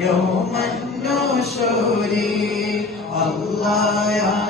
يوم النشور. الله يا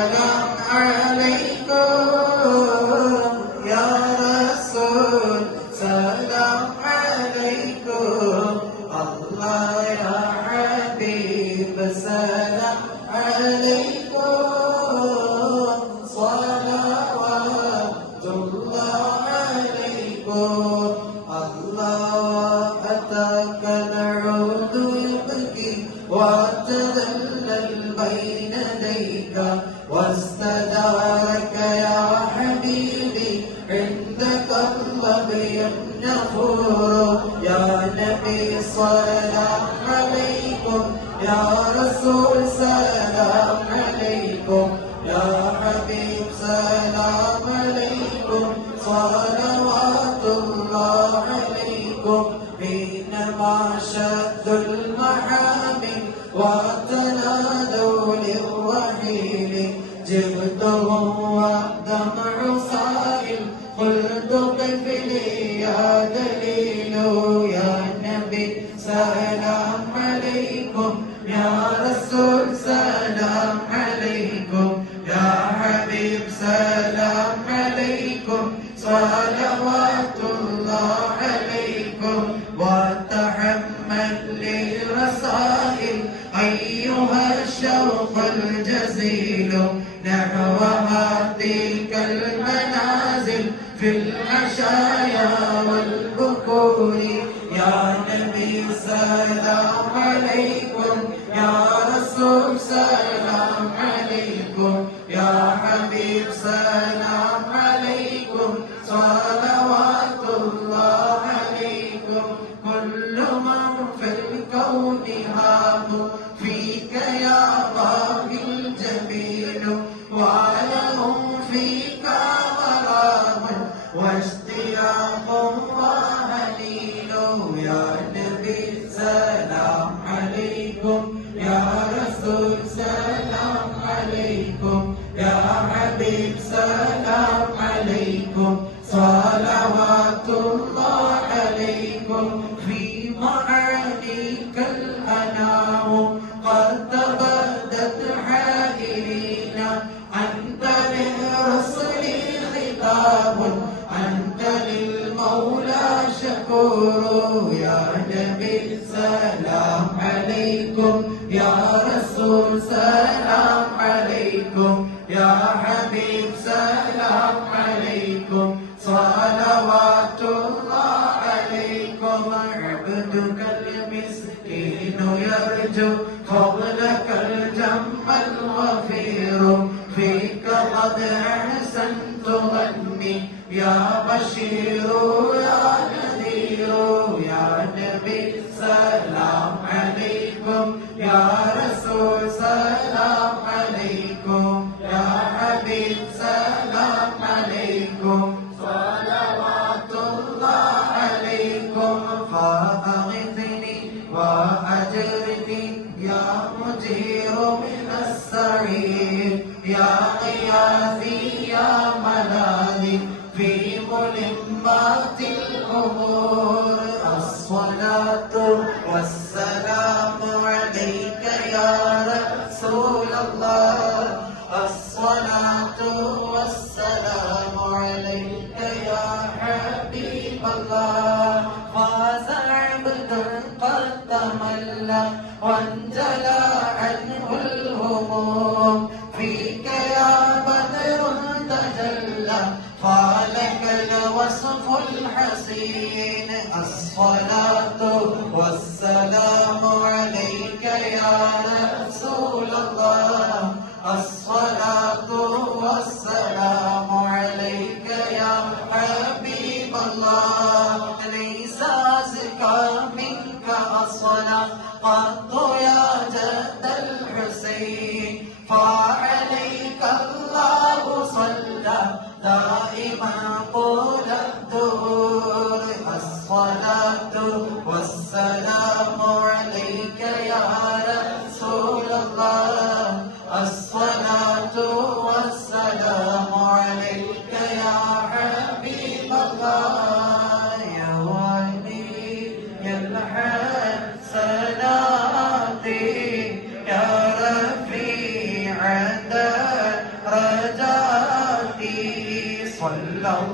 يديك واستدارك يا حبيبي عندك الله يمنحور يا نبي سلام عليكم يا رسول سلام عليكم يا حبيب سلام عليكم صلوات الله عليكم حينما شد المحامل وتنادوا للرحيل جبتهم والدمع صائل قلت كيف لي يا دليل يا نبي سلام عليكم يا رسول سلام عليكم يا حبيب سلام عليكم صلوات نحو تلك المنازل في الحشايا والبكور. يا نبي سلام عليكم يا رسول سلام عليكم. يا حبيب سلام عليكم صلوات الله عليكم. كل من في الكون هام فيك يا صلوات الله عليكم في معانيك الأنام. قد تبدت حائرين. أنت للرسل خطاب. أنت للمولى شكور. يا نبي سلام عليكم. يا رسول سلام عليكم. يا حبيب سلام يرجو فضلك الجم الغفير. فيك قد أحسنت ظني. يا بشير يا نذير يا نبي سلام عليكم. يا رسول ملمات الأمور الصلاة والسلام عليك يا رسول الله. الصلاة والسلام عليك يا حبيب الله. ليس أزكى منك الصلاة قد without